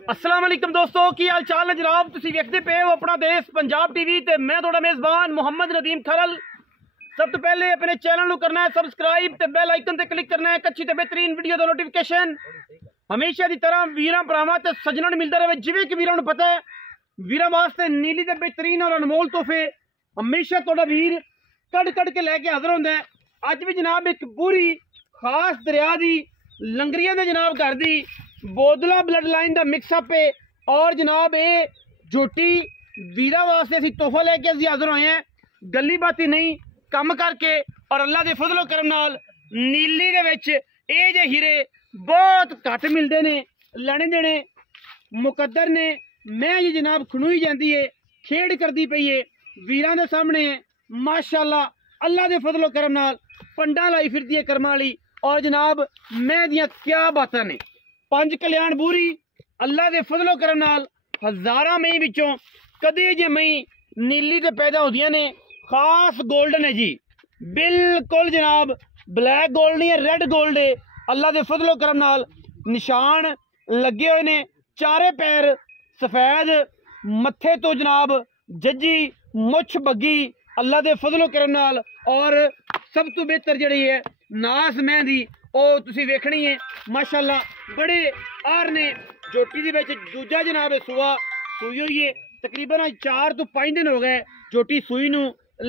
अस्सलाम वालेकुम दोस्तों की हाल चाल है जनाब। तुसीं वेखदे पे हो अपना देश पंजाब टीवी ते मैं तुहाडा मेज़बान मोहम्मद नदीम खरल। सब तो पहले अपने चैनल को करना है सबसक्राइब ते बेल आइकन ते क्लिक करना है एक अच्छी ते बेहतरीन वीडियो दा नोटिफिकेशन हमेशा की तरह वीरां भरावां ते सज्जनां नूं मिलदा रहे। जिवें कि वीरां नूं पता है वीरां वास्ते नीली ते बेहतरीन और अनमोल तोहफे हमेशा तुहाडा वीर कड़ कड़ के लैके हाज़र होंदा है। अज भी जनाब एक पूरी खास दरिया दी लंगरियां दे जनाब घर दी बोदला ब्लड लाइन का मिक्सअप है और जनाब ये जोटी वीरा वास्ते असीं तोहफा लैके असीं हाज़र होए हैं। गली बाती नहीं कम करके और अल्लाह के फजलो करम नाल नीली दे विच ये जे हीरे बहुत घट मिलते ने। लैने देने मुकद्दर ने मैं ये जनाब खनोई जाती है खेड करती पई है वीरां दे सामने माशाअल्लाह अल्लाह के फजलो करम नाल पंडा लाई फिरती है कर्मां वाली। और जनाब मैं दियां क्या बातां ने पंज कल्याण बूरी अल्लाह के फजलो करम नाल हज़ारां मई विचों कदे जे मई नीली ते पैदा होंदियां ने। खास गोल्डन है जी, बिल्कुल जनाब ब्लैक गोल्ड नहीं है, रेड गोल्ड है। अल्लाह के फजलो करम नाल निशान लगे हुए ने, चारे पैर सफेद, मत्थे तो जनाब जज्जी मुछ बग्गी अल्लाह के फजलो करम नाल। और सब तो बेहतर जी है नास मेहंदी ਉਹ ਤੁਸੀਂ ਵੇਖਣੀ है माशाअल्लाह बड़े आर ने। जोटी दे विच दूजा जनाब सूआ सूई हुई है तकरीबन 4 तो 5 दिन हो गए जोटी सूई नूं।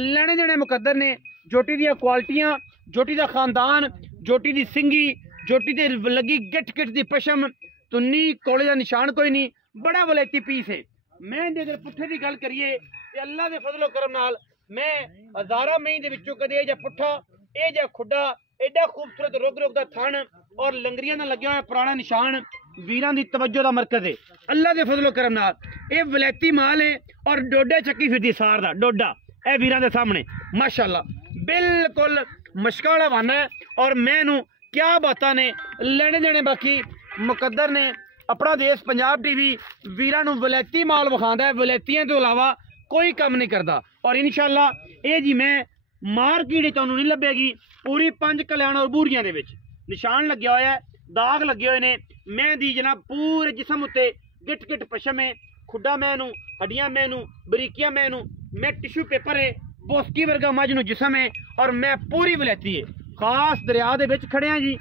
लैने देने मुकद्दर ने जोटी दी क्वालिटियां, जोटी दा खानदान, जोटी दी सिंगी, जोटी ते लगी गिट गिट दी पशम तुन्नी कोले दा निशान कोई नहीं, बड़ा वलैती पीस है। मैं अगर पुट्ठे की गल करिए तो अल्लाह के फजलो करम नाल मैं हज़ारां मई दे विचों कदे जा पुट्ठा ए जा खुड्डा एडा खूबसूरत रुग रुग का थन और लंगरियां दा लग्या हुआ पुराना निशान वीरां दी तवज्जो दा मरकज है अल्लाह के फजलो करम नाल। ये वलैती माल है और डोडा चक्की फिरदी सार दा डोडा ए वीरां दे सामने माशाअल्लाह बिल्कुल मशका वाला बन है। और मैनू क्या बातां ने लेने देने बाकी मुकद्दर ने अपना देश पंजाब टीवी वीरां नू वलैती माल विखांदा है, वलैतियां तो इलावा कोई काम नहीं करता। और इंशाअल्लाह ये जी मैं मार्केट तुहानू नहीं लभेगी पूरी पंज कल्याण और बूरियां दे विच निशान लगे हुए है, दाग लगे हुए ने। मैं दी जनाब पूरे जिसम उत्ते गिट गिट पशम है, खुड्डा मैनू, हड्डियां मैनू, बरीकियां मैनू, मैं टिश्यू पेपर है, बोस्की वर्गा मज नू जिसम है और मैं पूरी वलैती है। खास दरिया दे विच खड़े हैं जी,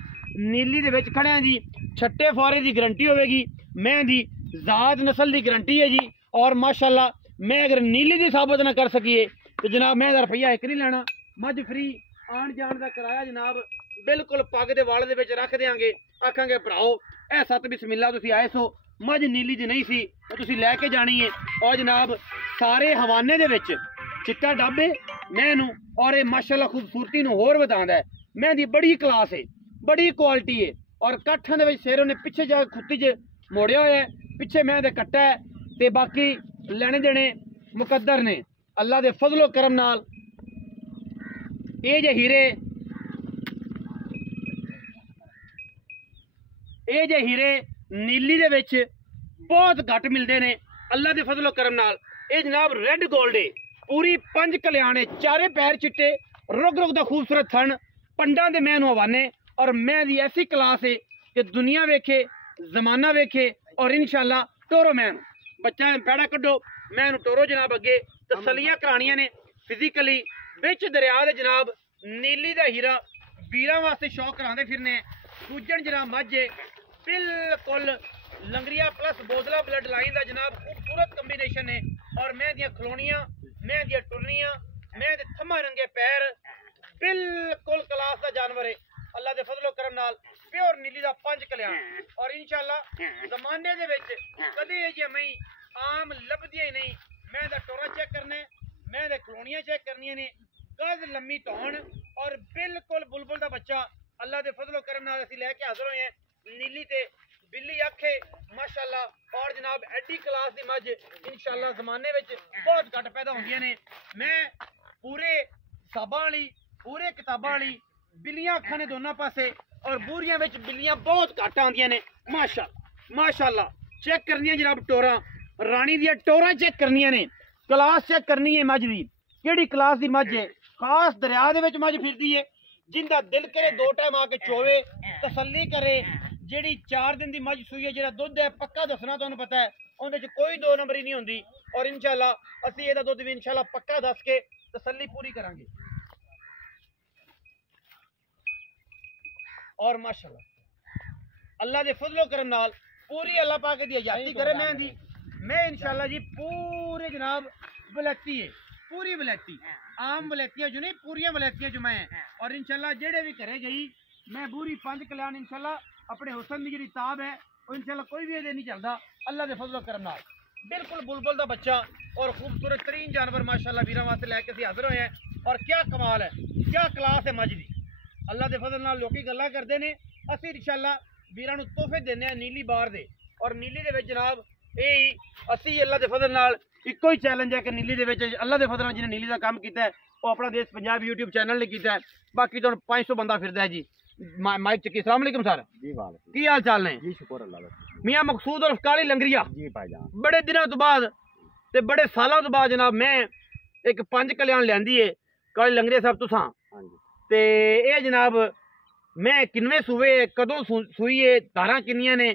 नीली दे विच खड़े हैं जी, छट्टे फारे की गारंटी होगी, मैं दी जात नस्ल की गारंटी है जी। और माशाअल्लाह मैं अगर नीली की साबित ना कर सकीए तो जनाब मैं रुपया एक नहीं लेना, मज फ्री आन जान का किराया जनाब बिल्कुल पग के वाल दे विच रख देंगे। आखांगे भराओ ए सत बिस्मिल्ला तुसीं आए सो मज नीली दी नहीं सी तो तुसीं लैके जानी है। और जनाब सारे हवाने दे विच चिट्टा डब्बे मैनू और ये माशाअल्लाह खूबसूरती नूं होर वधांदा है। मैं दी बड़ी क्लास है, बड़ी क्वालिटी है। और काठां दे विच सिर उन्हें पिछे जा खुत्ती च मोड़िया होया है, पिछे मैं दे कट्टा है ते बाकी लेने देने मुकद्दर ने अल्लाह दे फजलो करम नाल। ये जे हीरे नीली दे विच बहुत घट मिलते हैं अल्लाह के फजलो करम नाल। ये जनाब रेड गोल्ड है, पूरी पंज कल्याण है, चारे पैर चिट्टे, रुग रुग दा खूबसूरत थन, पंडा दे मैनू हवाने। और मैं दी ऐसी क्लास है कि दुनिया वेखे जमाना वेखे। और इंशाअल्लाह टोरो मैन बच्चा पैड़ा कड्डो मैनू टोरो जनाब अगे तसलियां करानियां ने फिजिकली बिच दरिया दे जनाब नीली दा हीरा वीरां वास्ते शौक करांदे फिरने। सूजन जनाब मज बिल्कुल लंगरिया प्लस बोदला ब्लड लाइन का जनाब खूबसूरत कंबीनेशन है। और मैं दियां खलोनियां, मैं दियां टुरनियां, मैं दे थम्मा रंगे पैर बिल्कुल क्लास का जानवर है अल्लाह के फजलो करम नाल। प्योर नीली का पंज कल्याण। और इंशाअल्लाह जमाने दे विच कदे जे मई आम लभदियां ही नहीं। मैं दा टोरा चेक करना, मैं दे कलोनियां चेक करनियां ने, गज लम्मी तौन और बिल्कुल बुलबुल का बच्चा अल्लाह के फजलो करम नाल असीं लैके हाज़र होए हैं। नीली ते बिल्ली अखे माशाअल्लाह। और जनाब एडी क्लास की मज इंशाअल्लाह जमाने विच बहुत घट पैदा होंदियां ने। मैं पूरे हिसाबां वाली पूरे किताबां वाली बिल्लियां अखां ने दोनों पासे और बूरियां विच बिल्लियां बहुत घट आंदियां ने माशाअल्लाह माशाअल्लाह। चेक करनियां जनाब टोरा रानी दियां टोरा चेक करनियां ने, क्लास चेक करनी है मज दी केड़ी क्लास की मज है। खास दरिया दे विच मज फिरदी है जिंदा दिल करे दो टाइम आके चोवे तसल्ली करे ਜਿਹੜੀ 4 दिन ਦੀ ਮੱਝ ਸੂਈ ਹੈ, ਜਿਹੜਾ ਦੁੱਧ ਹੈ ਪੱਕਾ ਦੱਸਣਾ ਤੁਹਾਨੂੰ ਪਤਾ ਹੈ, ਉਹਦੇ 'ਚ ਕੋਈ 2 ਨੰਬਰੀ ਨਹੀਂ ਹੁੰਦੀ। ਔਰ ਇਨਸ਼ਾਅੱਲਾ ਅਸੀਂ ਇਹਦਾ ਦੁੱਧ ਵੀ ਇਨਸ਼ਾਅੱਲਾ ਪੱਕਾ ਦੱਸ ਕੇ ਤਸੱਲੀ ਪੂਰੀ ਕਰਾਂਗੇ। और माशाल्लाह अल्लाह दे फजलो करम नाल पूरी अल्लाह पाक दी आजादी करे मैं इंशाल्लाह जी पूरे जनाब वलैती है, पूरी वलैती आम वलैतियां जो नहीं, पूरी वलैतियां जो मैं और इंशाल्लाह जेड़े भी करे गई मैं पूरी 5 कल्याण इंशाल्लाह अपने हुसन दी जेड़ी ताब है वो इंशाल्लाह कोई भी ये नहीं चलता अल्लाह दे फजलो करम नाल। बिल्कुल बुलबुल दा बच्चा और खूबसूरत तरीन जानवर माशाल्लाह वीरां वास्ते लैके असीं हाज़र होए हैं। और क्या कमाल है, क्या क्लास है मज दी। अल्लाह के फजल नाल लोकी गल्लां करदे ने, असीं इंशाअल्लाह वीरां नूं तोहफे दिंदे आ नीली बार दे। और नीली दे विच जनाब ਇਹ ਅਸੀਂ अल्लाह के फजल नाल इक्को ही चैलेंज है कि नीली दे विच अल्लाह के फजल नाल जिन्हें नीली का काम किया है वो अपना देश पंजाब यूट्यूब चैनल ने किया है। बाकी तो 500 बंदा फिरदा है जी माइक चक्की। अस्सलाम वालेकुम सर जी, वालेकुम की हाल चाल ने जी, शुक्र अल्लाह का। मियां मकसूद और काली लंगरिया जी भाईजान, बड़े दिनों तो बाद ते बड़े सालों तो बाद जनाब मैं एक 5 कल्याण लियांदी है काली लंगरिया साहब तुसां। हाँ जी, ते ये जनाब मैं किनवे सूए कदों सूई है, धारां किन्नियां ने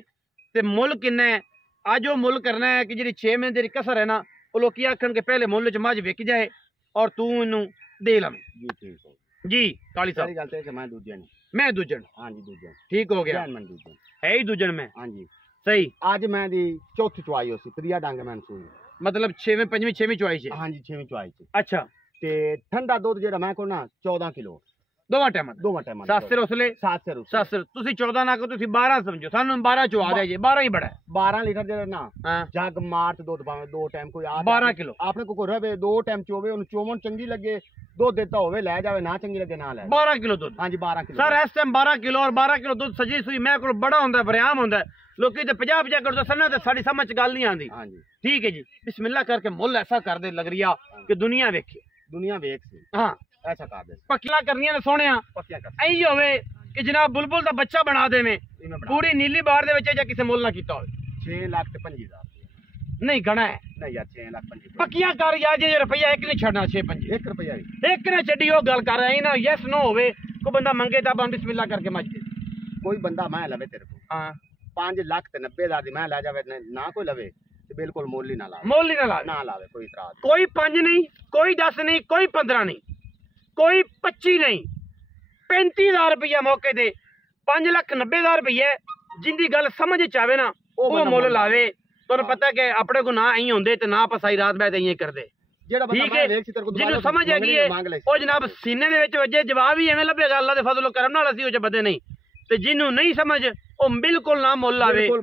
ते मुल किन्ना है। अज वो मुल करना है कि जी 6 महीने की कसर है ना वो लोग आखन के पहले मुल च मझ विक जाए और तू इनू दे लवें। जी ठीक है जी काली सारी साहब गल ते मैं दूजे ने। मैं दूजन हाँ जी, दूजे ठीक हो गया, जैन मन दूजे है ही दूजन में हाँ जी। सही आज मैं दी चौथी चुआई हो सी, त्रिया डंग मैं सूई। मतलब 6वीं 5वीं 6वीं चुआई से। हाँ जी, 6वीं चुआई सी। अच्छा ते ठंडा दुध जेड़ा मैं को ना 14 किलो दोवां टाइम दोवां टाइम 7 सिर उसले 7 सिर 7 सिर तुसी 14 ना को तुसी 12 समझो, सानू 12 चुआ दे जी, 12 ही बड़ा है। 12 लीटर जेड़ा ना हां जग मार्च दुध पावे 2 टाइम कोई आ 12 किलो आपने को रवे 2 टाइम चोवे उन चोवन चंगी लगे दुध देता होवे ले जावे, ना चंगी लगे ना ले। 12 किलो दूध। हाँ जी 12 किलो सर इस टाइम 12 किलो और 12 किलो दूध सजी सुई मैं को बड़ा होंदा है, बरियाम होंदा है। लोकी ते 50 कर दो सन्ना ते साडी समझ गल नहीं आंदी। हाँ जी ठीक है जी, बिस्मिल्लाह करके मुल ऐसा कर दे लग रिया कि दुनिया वेखे। दुनिया वेख सी हां ऐसा कर दे पक्कियां करनियां ने सोहणिया पक्कियां कर ऐ होवे कि जनाब बुलबुल दा बच्चा बना देवे इन्हें बना पूरी नीली बार दे विच या किसे मुल ना कीता होवे। 6 लाख ते 25,000 नहीं गणा है नहीं यार 6 लाख 25 पक्कियां कर यार जे रुपया एक नहीं छड़ना 6 5 1 रुपया भी एक ने छड़ी ओ गल कर रहे ना यस नो होवे को बंदा मंगे ता बंद बिस्मिल्लाह करके मज दे। कोई बंदा मैं लवे तेरे को हां 5 लाख ते 90,000 दी मैं ले जावे ना कोई लवे ते बिल्कुल मोल ही ना लावे, मोल ही ना लावे कोई इतराज कोई 5 नहीं, कोई 10 नहीं, कोई 15 नहीं, कोई 25 नहीं, 35,000 रुपया मौके दे 5,90,000 रुपये जिंदी गल समझ चावे ना वो मुल लावे। तुहानू पता कि अपने को ना आई होंदे ते ना आप सारी रात बैठ इं करदे। जेड़ा बंदा मैं वेख सी तेरे को जिन्नू समझ हैगी है ओ जनाब सीने दे विच वजे जवाब ही एवें लभेगा अल्लाह दे फजल करम नाल असीं ओ च बदे नहीं ते जिन्नू नहीं समझ ओ बिल्कुल ना मुल लावे और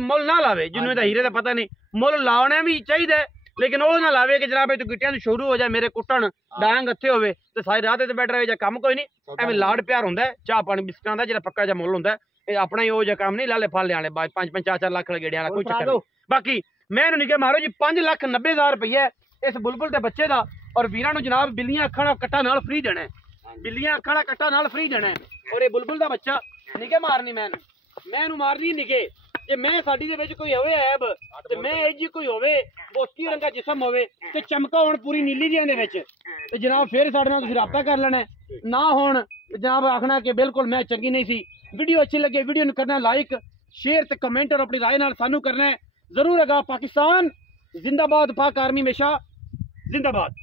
मुल ना लावे। जिन्नू दा हीरे दा पता नहीं मुल लाउणा भी चाहिए लेकिन वो ना लावे कि जनाब तू गिट्टियां शुरू हो जाए मेरे कुट्टन डांग हथे होवे ते सारी रात ते बैठ रहे जा काम कोई नहीं एवें लाड प्यार हुंदा है चाह पानी बिस्कुटां दा जेड़ा पक्का जा मुल हुंदा है अपना ही ओ जा काम नहीं लाले फाले वाले 5-5 4-4 लाख गेड़े वाला कोई चक्कर नहीं। बाकी मैं नहीं कहा मारो जी 5,90,000 रुपया इस बुलबुल के बच्चे का और वीरां नूं जनाब बिल्लियां अखां दा कट्टा नाल फ्री देना है, बिल्लियां अखां दा कट्टा नाल फ्री देना है। और ये बुलबुल का बच्चा निके मारनी मैं मारनी निके जे मैं साडी दे विच कोई होवे ऐब ते मैं ए जी कोई होवे बोस्की रंगा जिस्म होवे ते चमका होण पूरी नीली जिहां दे विच ते जनाब फिर साडे नाल तुसीं राबता कर लेना ना होण जनाब आखना कि बिल्कुल मैं चंगी नहीं सी। वीडियो अच्छी लगे वीडियो नूं करना लाइक शेयर ते कमेंट और अपनी राय नाल सानू करना है जरूर। अगा पाकिस्तान जिंदाबाद, पाक आर्मी हमेशा जिंदाबाद।